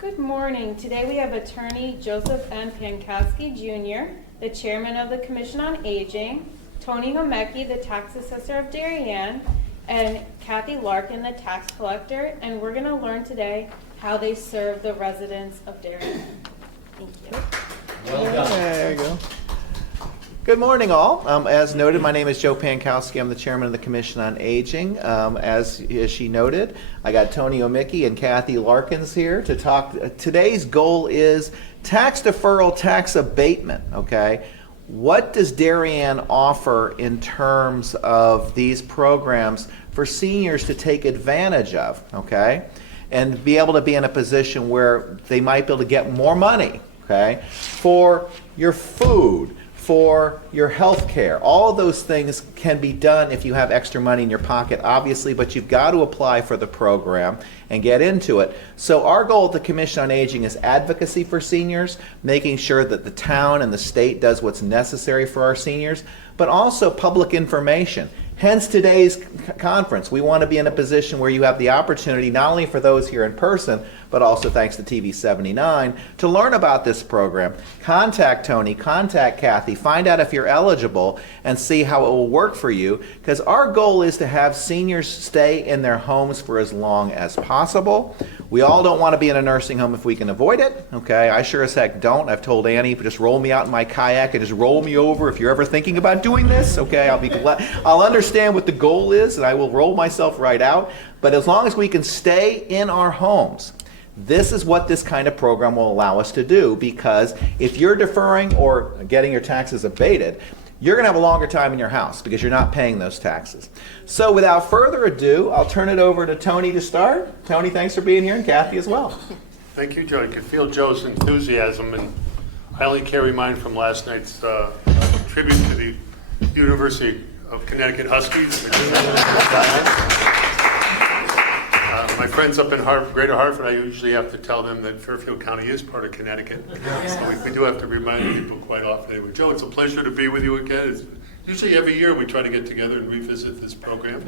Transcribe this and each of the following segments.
Good morning. Today we have Attorney Joseph N. Pankowski Jr., the Chairman of the Commission on Aging, Tony Homecki, the Tax Assessor of Darien, and Kathy Larkin, the Tax Collector, and we're going to learn today how they serve the residents of Darien. Thank you. Well done. There you go. Good morning, all. As noted, my name is Joe Pankowski. I'm the Chairman of the Commission on Aging. As she noted, I got Tony Homecki and Kathy Larkins here to talk. Today's goal is tax deferral, tax abatement, okay? What does Darien offer in terms of these programs for seniors to take advantage of, okay? And be able to be in a position where they might be able to get more money, okay, for your food, for your health care. All of those things can be done if you have extra money in your pocket, obviously, but you've got to apply for the program and get into it. So our goal at the Commission on Aging is advocacy for seniors, making sure that the town and the state does what's necessary for our seniors, but also public information. Hence today's conference. We want to be in a position where you have the opportunity, not only for those here in person, but also thanks to TV 79, to learn about this program. Contact Tony, contact Kathy, find out if you're eligible, and see how it will work for you, because our goal is to have seniors stay in their homes for as long as possible. We all don't want to be in a nursing home if we can avoid it, okay? I sure as heck don't. I've told Annie, just roll me out in my kayak and just roll me over if you're ever thinking about doing this, okay? I'll be glad. I'll understand what the goal is, and I will roll myself right out. But as long as we can stay in our homes, this is what this kind of program will allow us to do, because if you're deferring or getting your taxes abated, you're going to have a longer time in your house because you're not paying those taxes. So without further ado, I'll turn it over to Tony to start. Tony, thanks for being here, and Kathy as well. Thank you, Joe. I can feel Joe's enthusiasm, and I only carry mine from last night's tribute to the University of Connecticut Huskies. My friends up in Greater Hartford, I usually have to tell them that Fairfield County is part of Connecticut. So we do have to remind people quite often. Anyway, Joe, it's a pleasure to be with you again. Usually every year we try to get together and revisit this program.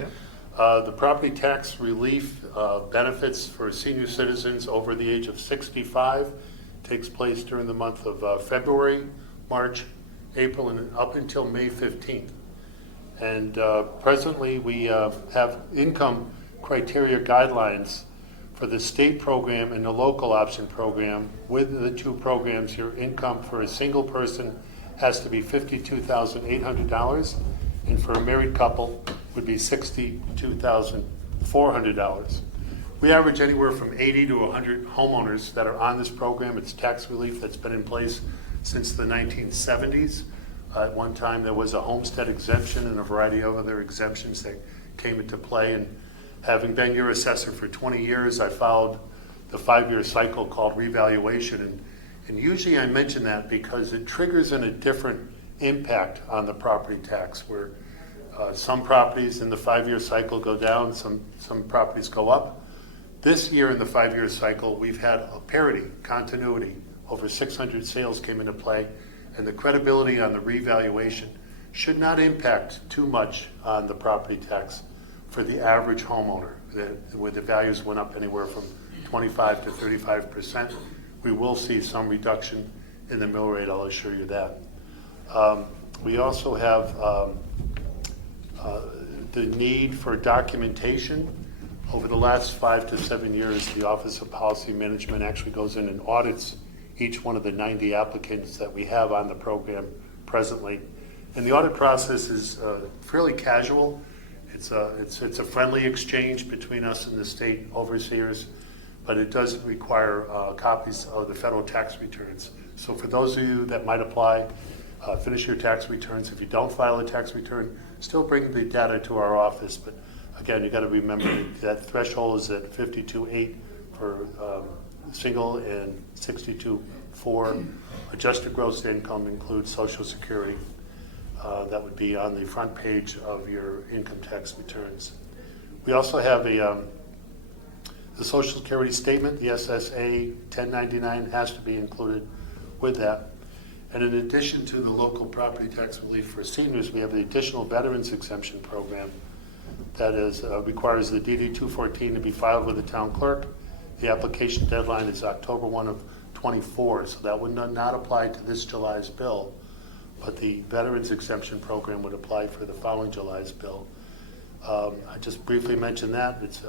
The property tax relief benefits for senior citizens over the age of 65 takes place during the month of February, March, April, and up until May 15th. And presently we have income criteria guidelines for the state program and the local option program. With the two programs, your income for a single person has to be $52,800, and for a married couple would be $62,400. We average anywhere from 80 to 100 homeowners that are on this program. It's tax relief that's been in place since the 1970s. At one time there was a homestead exemption and a variety of other exemptions that came into play, and having been your assessor for 20 years, I followed the 5-year cycle called revaluation. And usually I mention that because it triggers in a different impact on the property tax, where some properties in the 5-year cycle go down, some properties go up. This year in the 5-year cycle, we've had a parity, continuity. Over 600 sales came into play, and the credibility on the revaluation should not impact too much on the property tax for the average homeowner, where the values went up anywhere from 25 to 35%. We will see some reduction in the mill rate, I'll assure you that. We also have the need for documentation. Over the last 5 to 7 years, the Office of Policy Management actually goes in and audits each one of the 90 applicants that we have on the program presently. And the audit process is fairly casual. It's a friendly exchange between us and the state overseers, but it does require copies of the federal tax returns. So for those of you that might apply, finish your tax returns. If you don't file a tax return, still bring the data to our office. But again, you got to remember that threshold is at 52.8 for single and 62.4. Adjusted gross income includes Social Security. That would be on the front page of your income tax returns. We also have the Social Security statement, the SSA 1099 has to be included with that. And in addition to the local property tax relief for seniors, we have the additional veterans exemption program that is requires the DD 214 to be filed with the town clerk The application deadline is October 1 of '24, so that would not apply to this July's bill, but the Veterans Exemption Program would apply for the following July's bill. I just briefly mentioned that. It's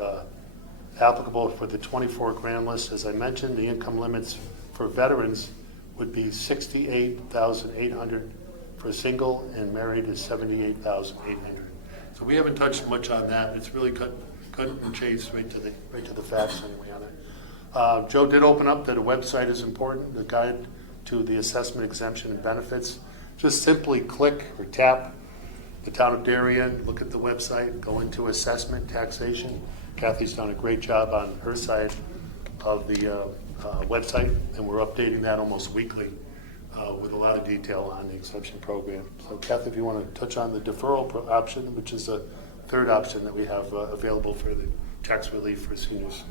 applicable for the 24 grand list. As I mentioned, the income limits for veterans would be $68,800 for single, and married is $78,800. So we haven't touched much on that. It's really cut and chased right to the facts anyway on it. Joe did open up that a website is important, the guide to the assessment exemption and benefits. Just simply click or tap the town of Darien, look at the website, go into assessment taxation. Kathy's done a great job on her side of the website, and we're updating that almost weekly with a lot of detail on the exemption program. So Kathy, if you want to touch on the deferral option, which is the third option that we have available for the tax relief for seniors.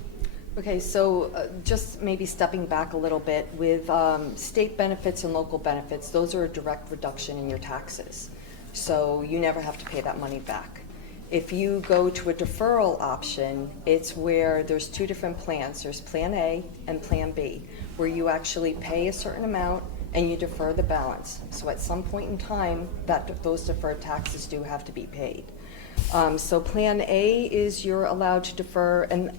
Okay, so just maybe stepping back a little bit, with state benefits and local benefits, those are a direct reduction in your taxes. So you never have to pay that money back. If you go to a deferral option, it's where there's two different plans. There's Plan A and Plan B, where you actually pay a certain amount and you defer the balance. So at some point in time, those deferred taxes do have to be paid. So Plan A is you're allowed to defer, and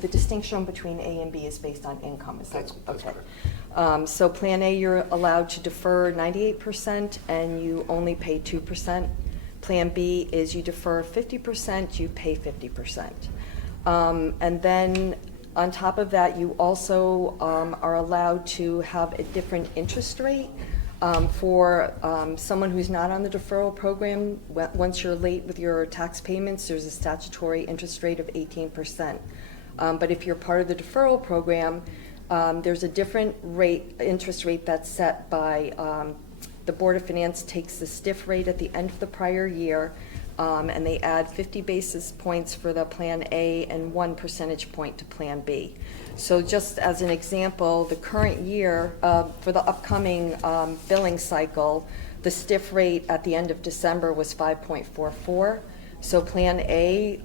the distinction between A and B is based on income. Is that That's okay? correct. So Plan A, you're allowed to defer 98% and you only pay 2%. Plan B is you defer 50%, you pay 50%. And then on top of that, you also are allowed to have a different interest rate. For someone who's not on the deferral program, once you're late with your tax payments, there's a statutory interest rate of 18%. But if you're part of the deferral program, there's a different interest rate that's set by the Board of Finance. Takes the stiff rate at the end of the prior year, and they add 50 basis points for the Plan A and 1 percentage point to Plan B. So just as an example, the current year, for the upcoming billing cycle, the stiff rate at the end of December was 5.44. So Plan A,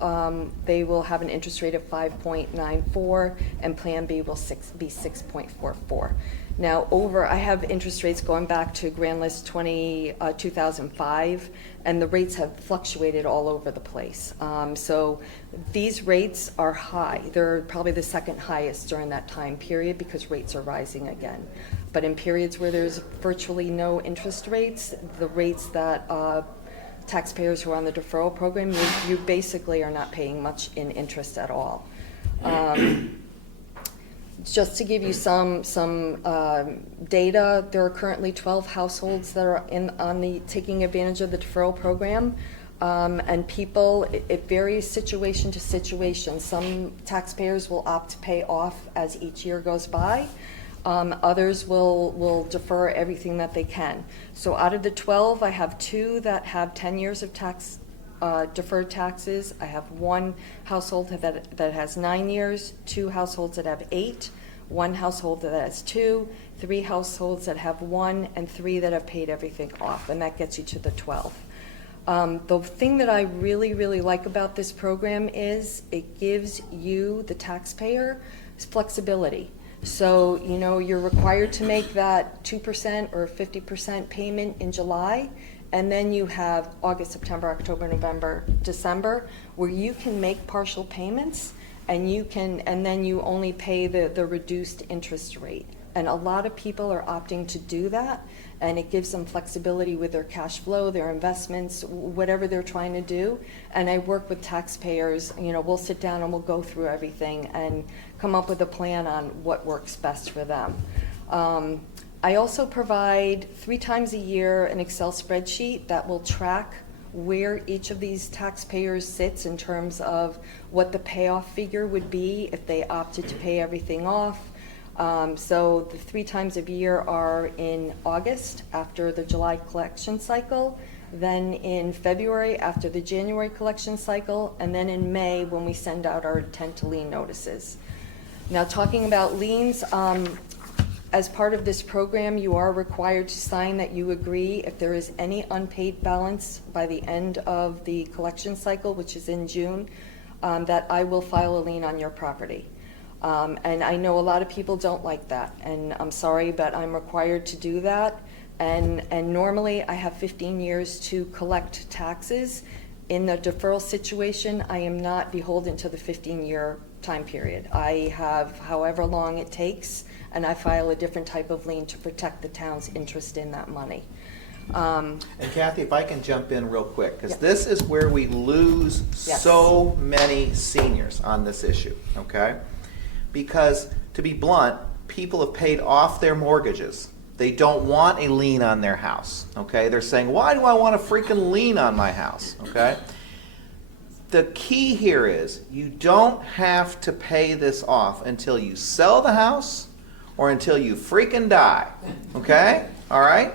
they will have an interest rate of 5.94, and Plan B will be 6.44. Now, I have interest rates going back to Grand List 2005, and the rates have fluctuated all over the place. So these rates are high. They're probably the second highest during that time period because rates are rising again. But in periods where there's virtually no interest rates, the rates that taxpayers who are on the deferral program, you basically are not paying much in interest at all. Just to give you some data, there are currently 12 households that are taking advantage of the deferral program. And people, it varies situation to situation. Some taxpayers will opt to pay off as each year goes by. Others will defer everything that they can. So out of the 12, I have 2 that have 10 years of deferred taxes. I have 1 household that has 9 years, 2 households that have 8, 1 household that has 2, 3 households that have 1, and 3 that have paid everything off, and that gets you to the 12. The thing that I really, really like about this program is it gives you, the taxpayer, flexibility. So, you're required to make that 2% or 50% payment in July, and then you have August, September, October, November, December, where you can make partial payments, and then you only pay the reduced interest rate. And a lot of people are opting to do that, and it gives them flexibility with their cash flow, their investments, whatever they're trying to do. And I work with taxpayers, we'll sit down and we'll go through everything and come up with a plan on what works best for them. I also provide 3 times a year an Excel spreadsheet that will track where each of these taxpayers sits in terms of what the payoff figure would be if they opted to pay everything off. So the 3 times a year are in August after the July collection cycle, then in February after the January collection cycle, and then in May when we send out our intent to lien notices. Now, talking about liens, as part of this program, you are required to sign that you agree if there is any unpaid balance by the end of the collection cycle, which is in June, that I will file a lien on your property. And I know a lot of people don't like that, and I'm sorry, but I'm required to do that. And normally I have 15 years to collect taxes. In the deferral situation, I am not beholden to the 15-year time period. I have however long it takes, and I file a different type of lien to protect the town's interest in that money. And Kathy, if I can jump in real quick, because Yeah. this is where we lose Yes. so many seniors on this issue, okay? Because, to be blunt, people have paid off their mortgages. They don't want a lien on their house, okay? They're saying, why do I want a freaking lien on my house, okay? The key here is you don't have to pay this off until you sell the house or until you freaking die, okay? All right?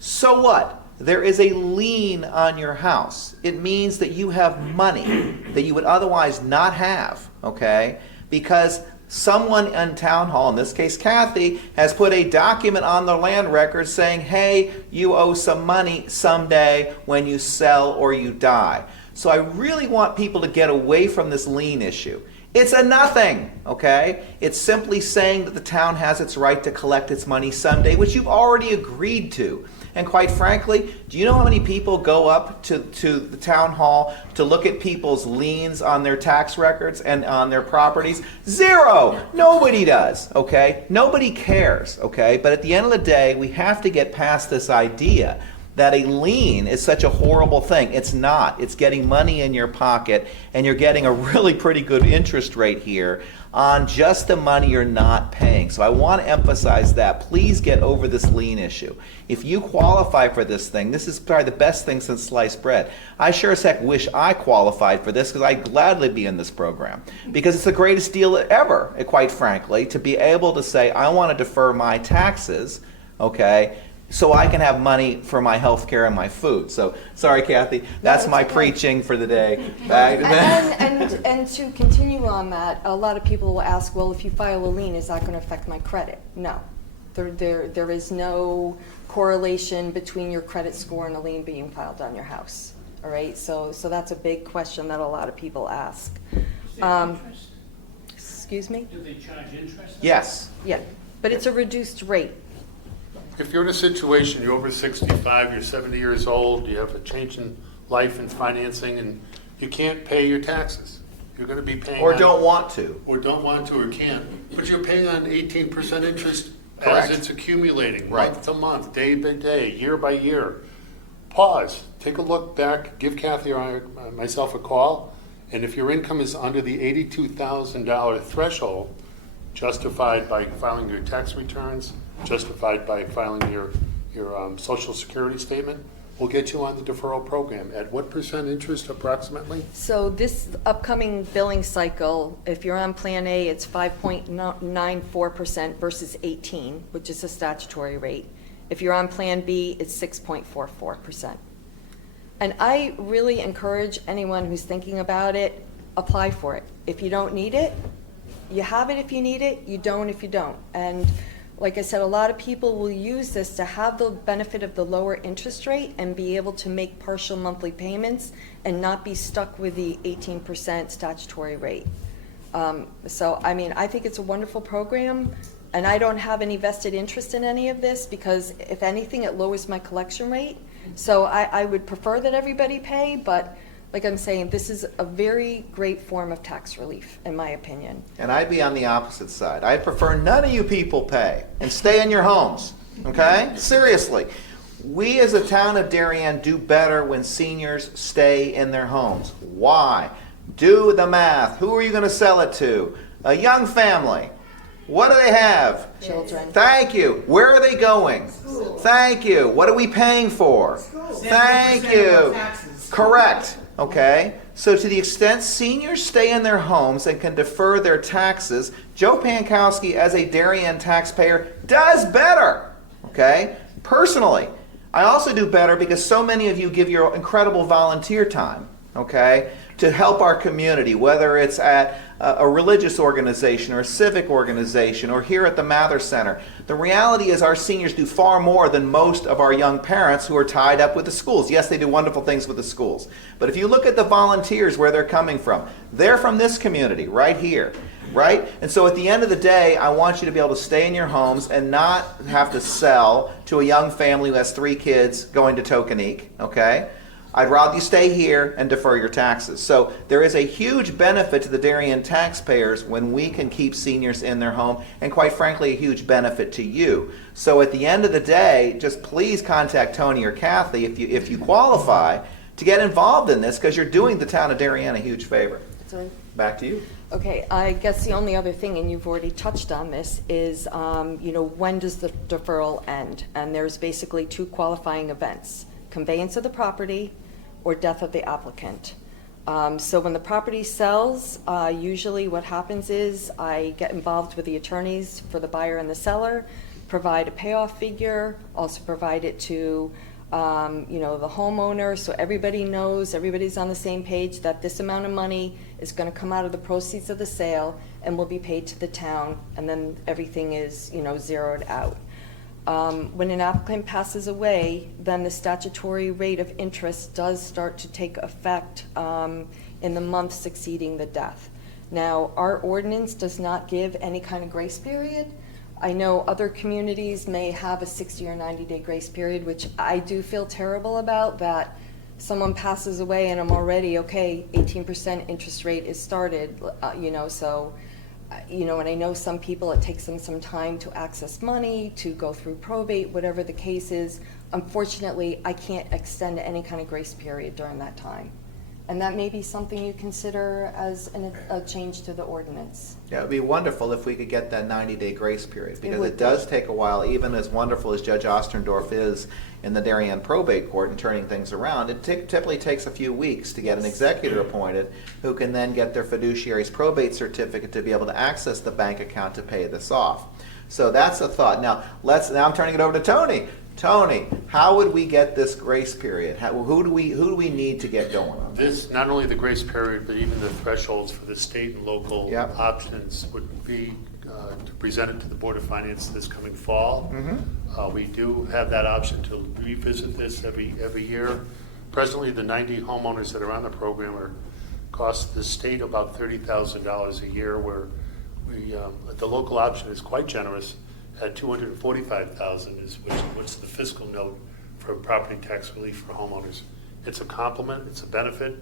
So what? There is a lien on your house. It means that you have money that you would otherwise not have, okay? Because someone in town hall, in this case Kathy, has put a document on the land record saying, hey, you owe some money someday when you sell or you die. So I really want people to get away from this lien issue. It's a nothing, okay? It's simply saying that the town has its right to collect its money someday, which you've already agreed to. And quite frankly, do you know how many people go up to the town hall to look at people's liens on their tax records and on their properties? Zero! Nobody does, okay? Nobody cares, okay? But at the end of the day, we have to get past this idea that a lien is such a horrible thing. It's not. It's getting money in your pocket, and you're getting a really pretty good interest rate here on just the money you're not paying. So I want to emphasize that. Please get over this lien issue. If you qualify for this thing, this is probably the best thing since sliced bread. I sure as heck wish I qualified for this because I'd gladly be in this program because it's the greatest deal ever, quite frankly, to be able to say, I want to defer my taxes, okay, so I can have money for my health care and my food. So, sorry, Kathy, that's it's my okay. preaching for the day. And to continue on that, a lot of people will ask, well, if you file a lien, is that going to affect my credit? No. There is no correlation between your credit score and a lien being filed on your house. All right? So that's a big question that a lot of people ask. Excuse me? Do they charge interest? Yes. Yeah, but it's a reduced rate. If you're in a situation, you're over 65, you're 70 years old, you have a change in life and financing, and you can't pay your taxes, you're going to be paying Or on- don't want to. or don't want to or can't, but you're paying on 18% interest Correct. as it's accumulating, Right. month to month, day by day, year by year. Pause, take a look back, give Kathy or myself a call, and if your income is under the $82,000 threshold, justified by filing your tax returns, justified by filing your social security statement, we'll get you on the deferral program. At what percent interest approximately? So this upcoming billing cycle, if you're on Plan A, it's 5.94% versus 18, which is a statutory rate. If you're on Plan B, it's 6.44%. And I really encourage anyone who's thinking about it, apply for it. If you don't need it, you have it if you need it, you don't if you don't. And like I said, a lot of people will use this to have the benefit of the lower interest rate and be able to make partial monthly payments and not be stuck with the 18% statutory rate. So, I mean, I think it's a wonderful program, and I don't have any vested interest in any of this because, if anything, it lowers my collection rate. So I would prefer that everybody pay, but like I'm saying, this is a very great form of tax relief, in my opinion. And I'd be on the opposite side. I'd prefer none of you people pay and stay in your homes, okay? Seriously. We as a town of Darien do better when seniors stay in their homes. Why? Do the math. Who are you going to sell it to? A young family. What do they have? Children. Thank you. Where are they going? Thank you. What are we paying for? Thank 70% of you. our taxes. Correct. Okay? So to the extent seniors stay in their homes and can defer their taxes, Joe Pankowski, as a Darien taxpayer, does better. Okay? Personally. I also do better because so many of you give your incredible volunteer time, okay, to help our community, whether it's at a religious organization or a civic organization or here at the Mather Center. The reality is our seniors do far more than most of our young parents who are tied up with the schools. Yes, they do wonderful things with the schools. But if you look at the volunteers, where they're coming from, they're from this community right here. right? And so at the end of the day, I want you to be able to stay in your homes and not have to sell to a young family who has 3 kids going to Tokenique, okay? I'd rather you stay here and defer your taxes. So there is a huge benefit to the Darien taxpayers when we can keep seniors in their home, and quite frankly, a huge benefit to you. So at the end of the day, just please contact Tony or Kathy if you qualify to get involved in this, because you're doing the town of Darien a huge favor. So, Back to you. okay, I guess the only other thing, and you've already touched on this, is, when does the deferral end? And there's basically 2 qualifying events: conveyance of the property or death of the applicant. So when the property sells, usually what happens is I get involved with the attorneys for the buyer and the seller, provide a payoff figure, also provide it to the homeowner, so everybody knows, everybody's on the same page that this amount of money is going to come out of the proceeds of the sale and will be paid to the town, and then everything is, zeroed out. When an applicant passes away, then the statutory rate of interest does start to take effect in the month succeeding the death. Now, our ordinance does not give any kind of grace period. I know other communities may have a 60 or 90-day grace period, which I do feel terrible about, that someone passes away and I'm already, 18% interest rate is started, and I know some people, it takes them some time to access money, to go through probate, whatever the case is. Unfortunately, I can't extend any kind of grace period during that time. And that may be something you consider as a change to the ordinance. Yeah, it would be wonderful if we could get that 90-day grace period, because would it does take a while, even as wonderful as Judge Osterndorf is in the Darien probate court and turning things around. It typically takes a few weeks to get an executor appointed who can then get their fiduciary's probate certificate to be able to access the bank account to pay this off. So that's a thought. Now I'm turning it over to Tony. Tony, how would we get this grace period? Who do we need to get going on? This, not only the grace period, but even the thresholds for the state and local Yep. options would be presented to the Board of Finance this coming fall. We do have that option to revisit this every year. Presently, the 90 homeowners that are on the program cost the state about $30,000 a year, where the local option is quite generous at $245,000 is what's the fiscal note for property tax relief for homeowners. It's a complement, it's a benefit,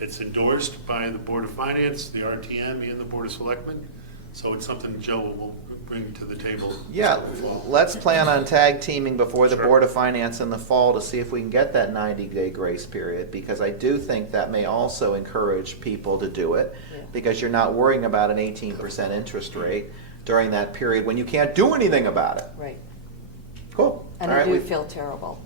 it's endorsed by the Board of Finance, the RTM, and the Board of Selectmen. So it's something Joe will bring to the table. Yeah, let's plan on tag teaming before the Sure. Board of Finance in the fall to see if we can get that 90-day grace period, because I do think that may also encourage people to do it, because you're not worrying about an 18% interest rate during that period when you can't do anything about it. Right. Cool. And All I right, do we- feel terrible.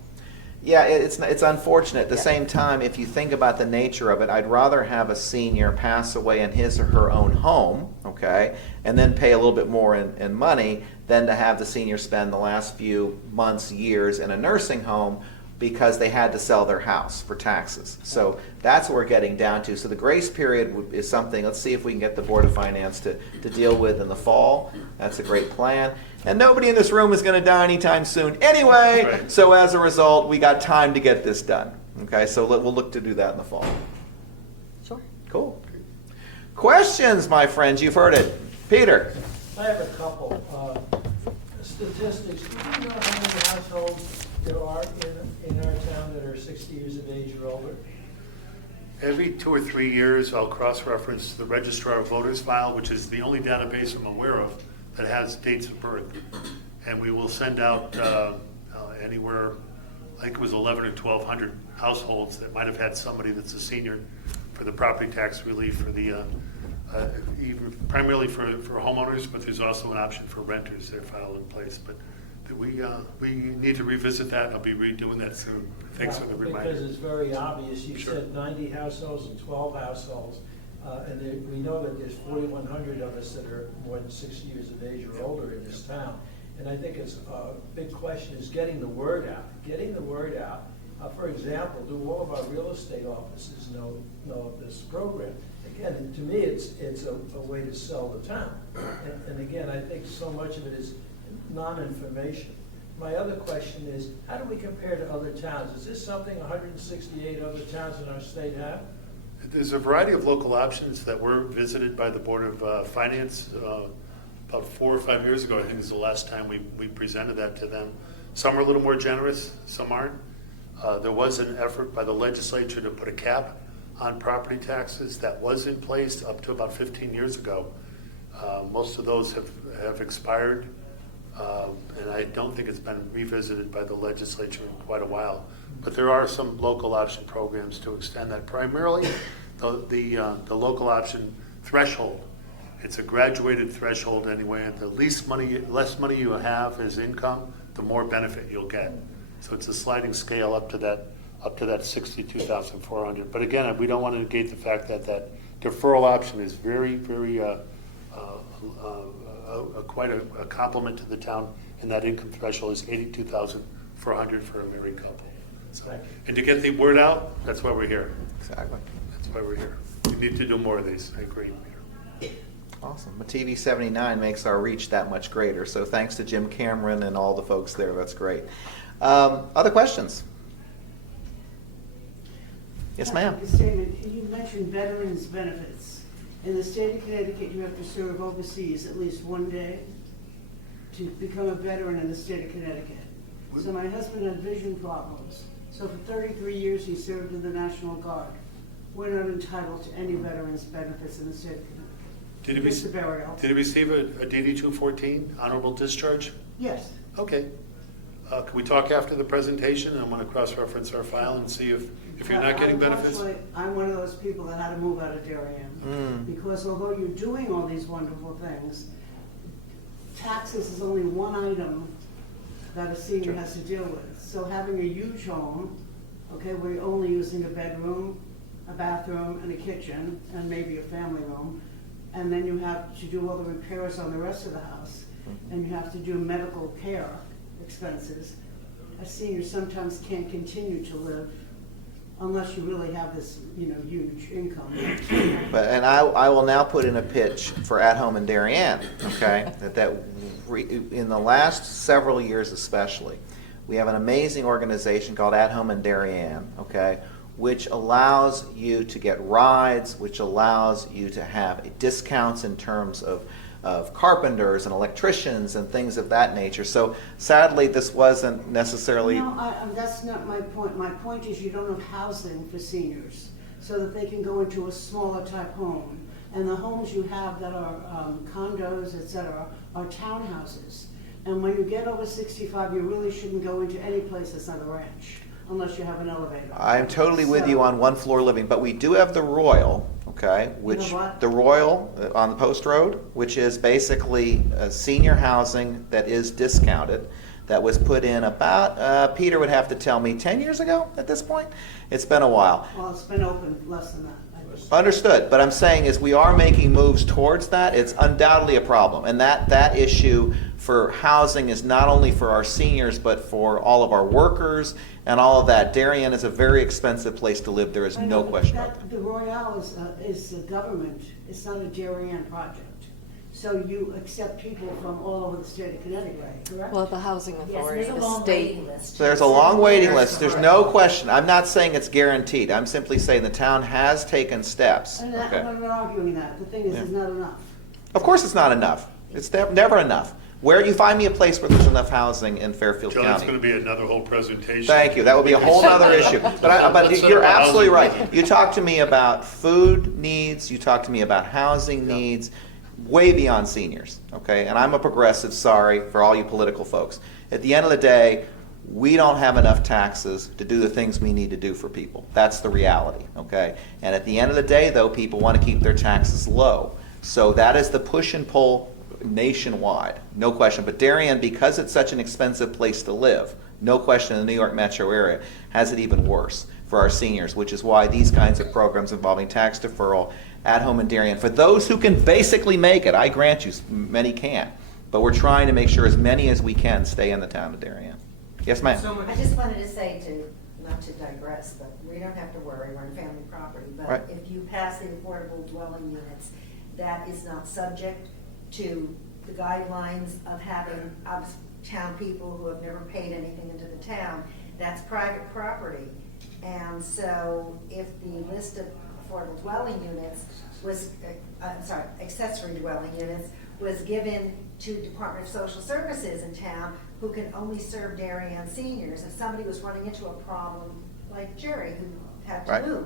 Yeah, it's unfortunate. At the Yeah. same time, if you think about the nature of it, I'd rather have a senior pass away in his or her own home, okay, and then pay a little bit more in money than to have the senior spend the last few months, years in a nursing home because they had to sell their house for taxes. So that's what we're getting down to. So the grace period is something, let's see if we can get the Board of Finance to deal with in the fall. That's a great plan. And nobody in this room is going to die anytime soon anyway. Right. So as a result, we got time to get this done. Okay, so we'll look to do that in the fall. Sure. Cool. Questions, my friends? You've heard it. Peter. I have a couple. Statistics, do you know how many households there are in our town that are 60 years of age or older? Every 2 or 3 years, I'll cross-reference the Registrar of Voters file, which is the only database I'm aware of that has dates of birth. And we will send out anywhere, I think it was 1,100 or 1,200 households that might have had somebody that's a senior for the property tax relief for the, primarily for homeowners, but there's also an option for renters, their file in place. But we need to revisit that. I'll be redoing that soon. Thanks for the reminder. Because it's very obvious. You Sure. said 90 households and 12 households. We know that there's 4,100 of us that are more than 60 years of age or older in this town. And I think it's a big question is getting the word out. Getting the word out. For example, do all of our real estate offices know of this program? Again, to me, it's a way to sell the town. And again, I think so much of it is non-information. My other question is, how do we compare to other towns? Is this something 168 other towns in our state have? There's a variety of local options that were visited by the Board of Finance about 4 or 5 years ago. I think is the last time we presented that to them. Some are a little more generous, some aren't. There was an effort by the legislature to put a cap on property taxes that was in place up to about 15 years ago. Most of those have expired, and I don't think it's been revisited by the legislature in quite a while. But there are some local option programs to extend that. Primarily, the local option threshold. It's a graduated threshold anyway. And the less money you have as income, the more benefit you'll get. So it's a sliding scale up to that 62,400. But again, we don't want to negate the fact that that deferral option is very, very quite a compliment to the town, and that income threshold is 82,400 for a married couple. So, and to get the word out, that's why we're here. Exactly. That's why we're here. We need to do more of these. I agree, Peter. Awesome. But TV 79 makes our reach that much greater. So thanks to Jim Cameron and all the folks there. That's great. Other questions? Yes, ma'am. Mr. Statement, you mentioned veterans benefits. In the state of Connecticut, you have to serve overseas at least one day to become a veteran in the state of Connecticut. So my husband had vision problems. So for 33 years, he served in the National Guard. We're not entitled to any veterans benefits in the state of Connecticut. Mr. Burial. Did he receive a DD 214 honorable discharge? Yes. Okay. Can we talk after the presentation? I want to cross-reference our file and see if you're not getting benefits. Unfortunately, I'm one of those people that had to move out of Darien. Because although you're doing all these wonderful things, taxes is only one item that a senior has to deal with. So having a huge home, okay, where you're only using a bedroom, a bathroom, and a kitchen, and maybe a family room, and then you have to do all the repairs on the rest of the house, and you have to do medical care expenses, a senior sometimes can't continue to live unless you really have this, huge income. And I will now put in a pitch for At Home in Darien, okay? In the last several years especially, we have an amazing organization called At Home in Darien, okay? Which allows you to get rides, which allows you to have discounts in terms of carpenters and electricians and things of that nature. So sadly, this wasn't necessarily... No, that's not my point. My point is you don't have housing for seniors so that they can go into a smaller type home. And the homes you have that are condos, et cetera, are townhouses. And when you get over 65, you really shouldn't go into any place that's not a ranch, unless you have an elevator. I'm totally with you on one floor living, but we do have the Royal, okay, which what? the Royal on the Post Road, which is basically senior housing that is discounted, that was put in about, Peter would have to tell me, 10 years ago at this point? It's been a while. Well, it's been open less than that. Understood, but I'm saying is we are making moves towards that. It's undoubtedly a problem, and that issue for housing is not only for our seniors, but for all of our workers and all of that. Darien is a very expensive place to live. There is I no know, question but about that. The Royale is a government. It's not a Darien project. So you accept people from all over the state of Connecticut, correct? Well, the housing Yes, authority, there's a the long state. waiting list. So there's a long waiting list. There's no question. I'm not saying it's guaranteed. I'm simply saying the town has taken steps. And Okay. I'm not arguing that. The thing is, Yeah. it's not enough. Of course it's not enough. It's never enough. Where you find me a place where there's enough housing in Fairfield John, it's going County. to be another whole presentation. Thank you. That would be a whole other issue. But Let's set you're up a absolutely housing right. You talk to me about food needs, you talk to me about housing needs, way beyond seniors, okay? And I'm a progressive, sorry, for all you political folks. At the end of the day, we don't have enough taxes to do the things we need to do for people. That's the reality, okay? And at the end of the day, though, people want to keep their taxes low. So that is the push and pull nationwide, no question. But Darien, because it's such an expensive place to live, no question in the New York metro area, has it even worse for our seniors, which is why these kinds of programs involving tax deferral, At Home in Darien, for those who can basically make it, I grant you, many can't, but we're trying to make sure as many as we can stay in the town of Darien. Yes, ma'am? I just wanted to say not to digress, but we don't have to worry, we're on family property. Right. But if you pass the affordable dwelling units, that is not subject to the guidelines of having out-of-town people who have never paid anything into the town. That's private property. And so if the list of affordable dwelling units was, accessory dwelling units, was given to Department of Social Services in town, who can only serve Darien seniors. If somebody was running into a problem, like Jerry, who had Right. to move,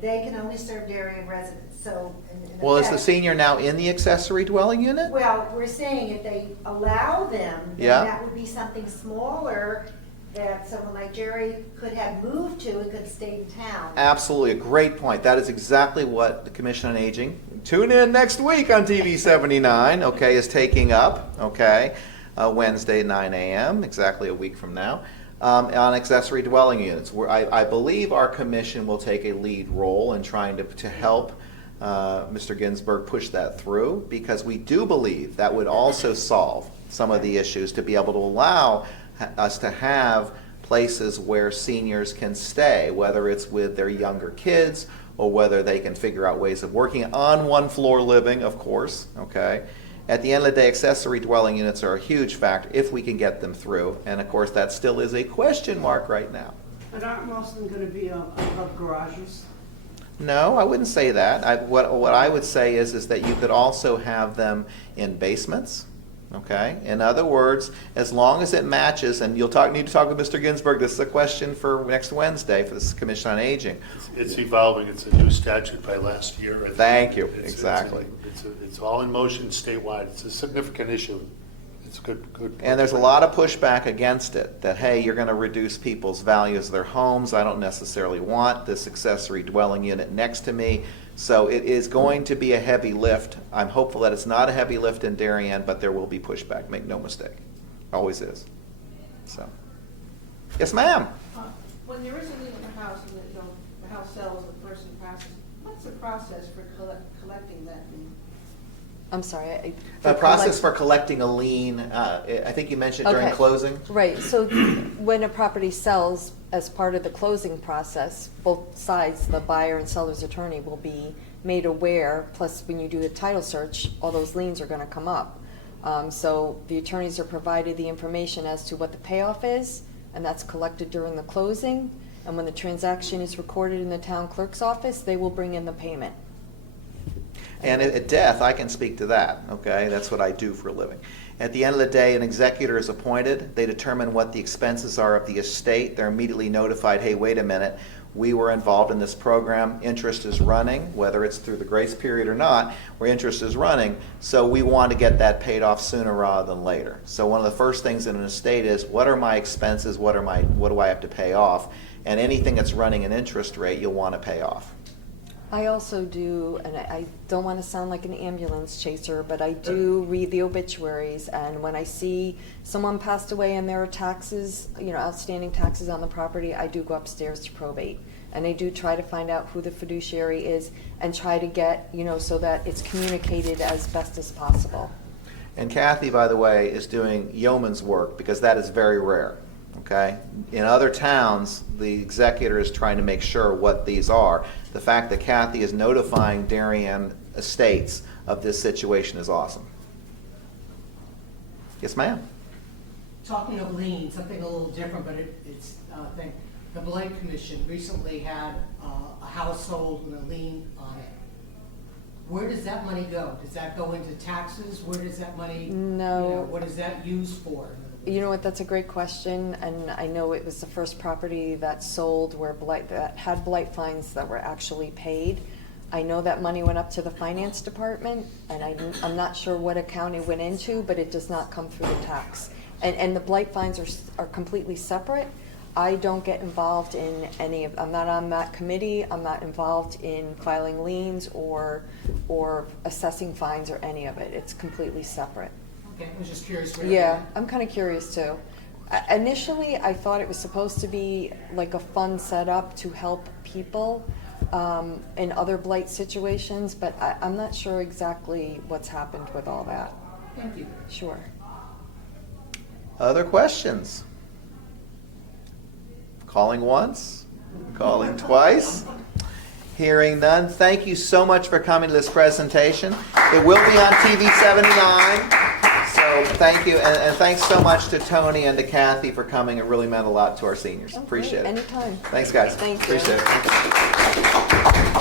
they can only serve Darien residents, so. in Well, is the effect- senior now in the accessory dwelling unit? Well, we're saying if they allow them, then Yeah. that would be something smaller that someone like Jerry could have moved to and could have stayed in town. Absolutely, a great point. That is exactly what the Commission on Aging, tune in next week on TV 79, okay, is taking up, okay, Wednesday, 9 a.m., exactly a week from now, on accessory dwelling units. Where I believe our commission will take a lead role in trying to help Mr. Ginsburg push that through, because we do believe that would also solve some of the issues to be able to allow us to have places where seniors can stay, whether it's with their younger kids or whether they can figure out ways of working on one floor living, of course, okay? At the end of the day, accessory dwelling units are a huge factor if we can get them through, and of course, that still is a question mark right now. But aren't most of them gonna be above garages? No, I wouldn't say that. What I would say is that you could also have them in basements. Okay. In other words, as long as it matches, and you'll need to talk with Mr. Ginsburg. This is a question for next Wednesday for the Commission on Aging. It's evolving. It's a new statute by last year. I think. Thank you. It's- Exactly. It's all in motion statewide. It's a significant issue. It's good. And there's a lot of pushback against it, that, hey, you're going to reduce people's values of their homes. I don't necessarily want this accessory dwelling unit next to me. So it is going to be a heavy lift. I'm hopeful that it's not a heavy lift in Darien, but there will be pushback, make no mistake. Always is. So, yes, ma'am. When there is a lien in the house and the house sells, the person passes, what's the process for collecting that lien? I'm sorry. The process for collecting a lien, I think you mentioned during Okay. closing. Right, so when a property sells, as part of the closing process, both sides, the buyer and seller's attorney, will be made aware, plus when you do the title search, all those liens are gonna come up. So the attorneys are provided the information as to what the payoff is, and that's collected during the closing. And when the transaction is recorded in the town clerk's office, they will bring in the payment. And at death, I can speak to that, okay? That's what I do for a living. At the end of the day, an executor is appointed. They determine what the expenses are of the estate. They're immediately notified, hey, wait a minute, we were involved in this program. Interest is running, whether it's through the grace period or not, where interest is running. So we want to get that paid off sooner rather than later. So one of the first things in an estate is, what are my expenses? What do I have to pay off? And anything that's running an interest rate, you'll want to pay off. I also do, and I don't want to sound like an ambulance chaser, but I do read the obituaries, and when I see someone passed away and there are taxes, outstanding taxes on the property, I do go upstairs to probate. And I do try to find out who the fiduciary is and try to get, so that it's communicated as best as possible. And Kathy, by the way, is doing yeoman's work, because that is very rare. Okay? In other towns, the executor is trying to make sure what these are. The fact that Kathy is notifying Darien Estates of this situation is awesome. Yes, ma'am. Talking of liens, something a little different, but it's, I think, the Blight Commission recently had a household with a lien on it. Where does that money go? Does that go into taxes? Where does that money, No. what is that used for? You know what, that's a great question, and I know it was the first property that sold that had blight fines that were actually paid. I know that money went up to the finance department, and I'm not sure what account it went into, but it does not come through the tax. And the blight fines are completely separate. I don't get involved in any of, I'm not on that committee, I'm not involved in filing liens or assessing fines or any of it. It's completely separate. Okay, I was just curious where. Yeah, I'm kind of curious too. Initially, I thought it was supposed to be like a fund set up to help people in other blight situations, but I'm not sure exactly what's happened with all that. Thank you. Sure. Other questions? Calling once, calling twice. Hearing none. Thank you so much for coming to this presentation. It will be on TV 79. So thank you, and thanks so much to Tony and to Kathy for coming. It really meant a lot to our seniors. Oh, Appreciate great. it. Anytime. Thanks, guys. Thank you. Appreciate it.